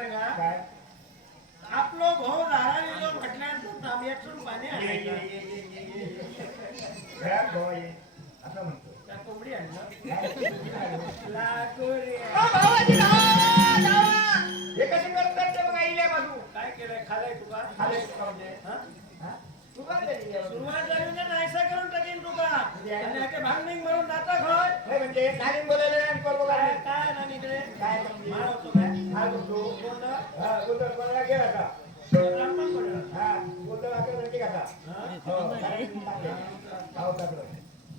सांगा काय आपलो भाऊ धारावी जो म्हटल्यानंतर तांब्यातून पाणी आहे घरात भाऊ आहे असं म्हणतो त्या कोंबडी आणलं हे लाटोरी कसे करतात ते बघा इल्या बाजू काय केलंय खालाय तुका खाले म्हणजे हा? तू काय झाली या बाजू? सुरुवात झाली ना नाहीसा करून टाकीन तुका आणि आता भांगणिंग म्हणून जाता खोय हे म्हणजे नागिन बोलायला आणि कोण बोलायला काय नाही. काय ना निकडे काय म्हणजे माळ होतो काय काय बोलतो कोण हा बोलतो कोणाला गेला का ब्राह्मण पडलं हा बोलतो आता म्हणते का आता हा? हो काय टाकलं पाव टाकलं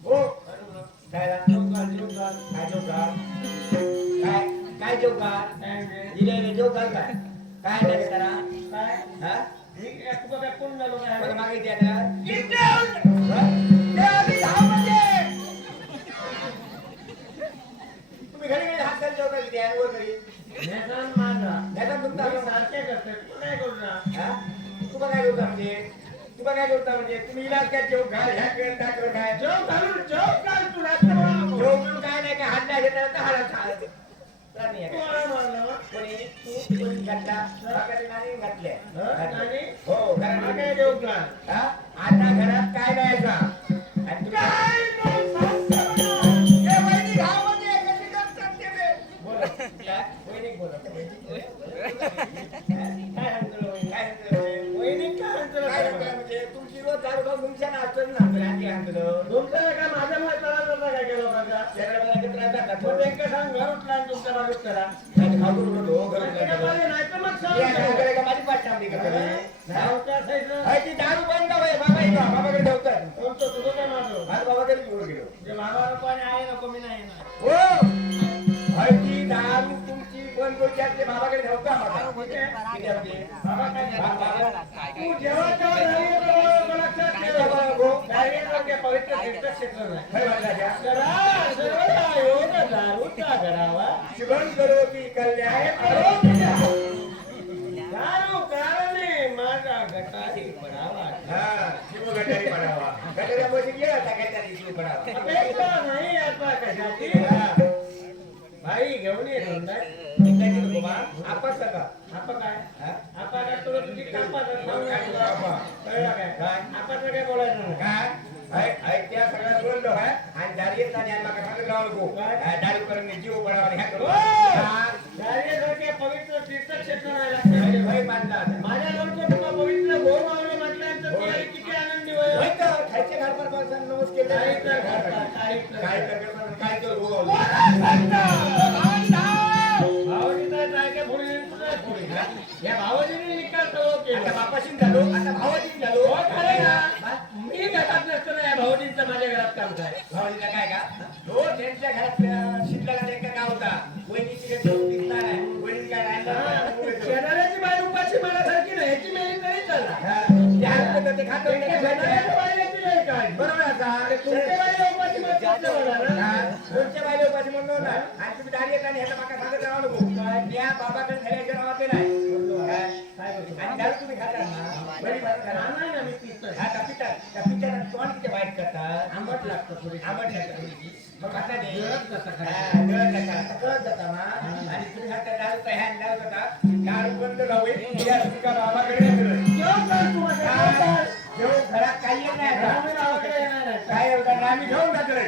हो बरोबर. काय जोकार, जोकार. काय जोकार काय काय जोकार काय म्हणजे? दिले जोकार काय काय नाही करा काय? हा मी काय तुका काय कोण झालो काय? मला मागे द्या ना तुम्ही घरी घरी हात घालून जोकार द्या वर घरी नेसान माझा. नेसान तुमचा. मी सारखे करते. तू काय करू ना? हा तुला काय करता म्हणजे तुला काय करता म्हणजे तुम्ही इलाज काय जोक घाल ह्या केळ टाकलं काय जेव घालून जेव घाल तुला तर मला जोक बिक काय नाही काय हात नाही घेतला तर हाडा खायचं प्राणी आहे कोणाला मारलं मग? कोणी तू कोणी घातला बाकी नाही घातले आणि? हो मला घरात काय जेव घाल? हा आता घरात काय नाही का आणि तुम्ही काय तो सांगतो मला? ए, वहिनी गावामध्ये कशी करतात ते बे? बोला. काय? वहिनी बोला. काय सांगतो वहिनी? काय सांगते? वहिनी काय सांगतो काय मला? सांगते म्हणजे तुमची रोज दारू खाऊन तुमच्या नाचतं ना आपल्या आधी आणलं. तुमचं काय माझ्यामुळे त्रास होता काय केलं माझा? शरीराला किती त्रास झाला मग तो? एक सांग घर उठला आणि तुमच्या बाजूत करा. नाही तर खाऊ नको तो, घरात नाही तर नाही. नाही तर मग हे सांग असं काय? वगैरे का माझी पाठ टाकली का तुम्ही? हा? गावच्या साईडनं अय, ती दारू बंद होय, बाबा इथं, बाबाकडे ठेवतात. कोणतं तुझं काय माझं? आज बाबाकडे घेऊन गेलो. जे बाबा कोणी आहे नको मी नाही येणार. हो. अय, ती दारू तुमची बंद होती आज ते बाबाकडे ठेवता बाबा. ठीक आहे? किती आपली? बाबा काय बाबा, करणार? बाबा. तू जेव्हा जेव्हा नाही येतो, लक्षात ठेव. डायरेक्ट पवित्र तीर्थक्षेत्र नाही. खरं म्हणलं का? जरा सर्वदा योग दारूचा घडावा. शिवण करोती कल्याण दारू कारणे माझा गटारी पडावा. हा, शिव गटारी पडावा. गटाऱ्यापाशी गेला होता गटारी शिव पडावा. अपेक्षा नाही आता कशाची. हा. भाई घेऊन ये धंदा. निघायची नको बा. आपण सगळं. आपण काय? हा? आपण काय तुला तुझी कापा जर सांगू काय काय कापा? तुला? कळलं काय? काय? आपण तर काय बोलायचं नाही. काय? त्या सगळ्या बोललो आहे आणि दारी येत नाही मला सांगत राहू नको. दारू करून जीव पडावा आणि ह्या करू. हा. दारिद्र्यासारखे पवित्र तीर्थक्षेत्र नाही लागतं. होय मानला आता. माझ्या लोक तुला पवित्र गोड मावळे म्हटल्यानंतर ती आई किती आनंदी होईल. होय का? खायचे घरपर माणसानं नमस केले. काही तर घालतात, काही तर. काय तर काय तर हो. भावजीचा जायच्या पुढे तुझा पुढे. या भावजीने निकाल सवय आता केला. बापाशीन झालो आता भावाजीन झालो. हो, खरं ना? मी घरात नसताना या भावजींचं माझ्या घरात काम काय? भावाजीला काय का? हो त्यांच्या घरात शिल्लक एक का होता. वहिनीची काही ठेवून दिसला नाही. वहिनी काय राहिलं? शेजाऱ्याची बाई उपाशी मनासारखी नाही ह्याची मेहनत नाही चालला. हा. ते हात ते खातो त्यांच्या शेजाऱ्याच्या बाईची नाही काय. बरोबर आता. तुमच्या बाईला उपाशी मत होणार ना? तुमच्या बाईला उपाशी म्हणून ना आणि तुम्ही दारी येता आणि ह्याचा माका सांगत राहू नको. या बाबाकडे खऱ्याच्या नावाचे नाही. काय बोलतो? आणि दारू तुम्ही खाता ना बरी बात करा. नाही ना मी पितोय. हा पितात त्या पिताना तोंड किती वाईट करतात. आंबट लागतं थोडी. आंबट लागतं थोडीशी. मग खाता नाही. जळत नसतं खाली. हा, जळत नका. कळत जाता ना. आणि तुम्ही खाता दारू तर ह्या दारू जाता. दारू बंद लावून या तुमच्या बाबाकडे येतं. जेव कर तू माझ्या काय? घरात. जेवण घरात काही येत नाही आता. आम्ही गावाकडे येणार आहे. काय होतं ना आम्ही घेऊन जातोय.